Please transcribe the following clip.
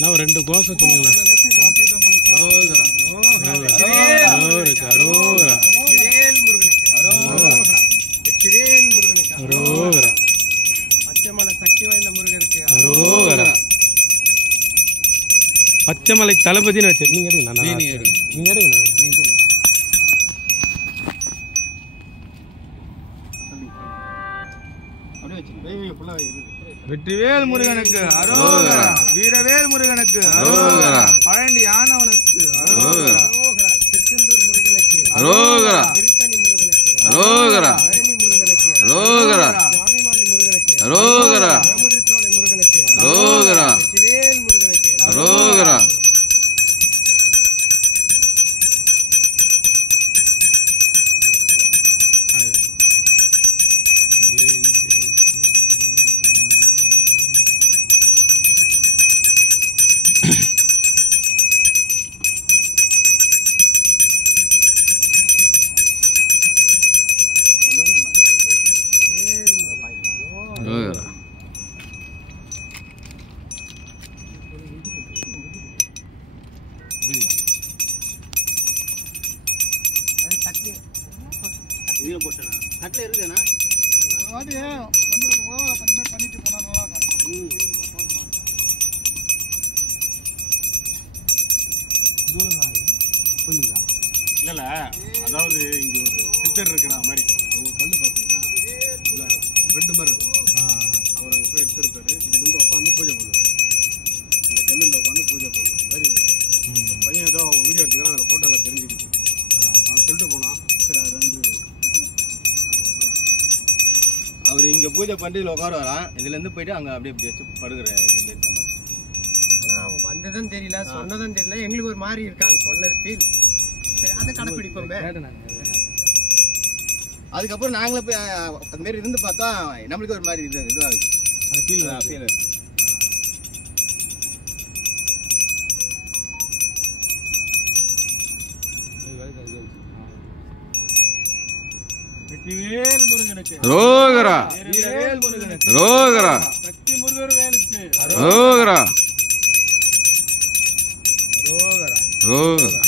நான் ஒரு 2 கோஷம் சொல்லுங்களேன். பச்சைமலை தளபதினு வச்சு நீங்க எடுங்க. வெற்றிவேல் முருகனுக்கு அரோகரா, வீரவேல் முருகனுக்கு அரோகரா, பழனி ஆனவனுக்கு அரோகரா, திருச்செந்தூர் முருகனுக்கு அரோகரா, திருத்தணி முருகனுக்கு அரோகரா, பழனி முருகனுக்கு அரோகரா, சுவாமிமலை முருகனுக்கு அரோகரா, ராமதுரைச்சோலை முருகனுக்கு அரோகரா, வெற்றிவேல் முருகனுக்கு அரோகரா. கட்டில இருக்குதுண்ணா பண்ணிட்டு போனா இல்ல அதாவது இங்க ஒரு சித்தர் இருக்கிற மாதிரி அவங்க கல்லு பார்த்தீங்கன்னா ரெண்டு மாதிரி இருக்கும். அவர் அங்கே போய் எடுத்துருப்பாரு. இதுல இருந்து உட்காந்து பூஜை பண்ணுவார். இந்த கல்லில் உட்காந்து பூஜை பண்ணுவார். மாதிரி பையன் ஏதோ அவங்க வீடியோ எடுத்துக்கிறான். அந்த ஃபோட்டோவில் தெரிஞ்சுக்கிட்டு அவன் சொல்லிட்டு போனான். சரி அது வந்து அவர் இங்கே பூஜை பண்ணிட்டு இதில் உட்கார வரான். இதுலேருந்து போயிட்டு அங்கே அப்படியே இப்படி வச்சு படுகிற இதுமாரி சொன்னான். ஆனால் அவன் வந்ததும் தெரியல, சொன்னதும் தெரியல. எங்களுக்கு ஒரு மாதிரி இருக்கு அது சொன்னது ஃபீல். சரி அதை கடைப்பிடிப்போமே. அதுக்கப்புறம் நாங்களே போய் அது மாரி இருந்து பார்த்தா நம்மளுக்கு ஒரு மாதிரி இதுவாகுது. அந்த ஃபீல் வெற்றிவேல் முருகனுக்கு அரோகரா, வீரவேல் முருகனுக்கு அரோகரா, சக்தி முருகர் வேலுக்கு அரோகரா, அரோகரா, அரோகரா.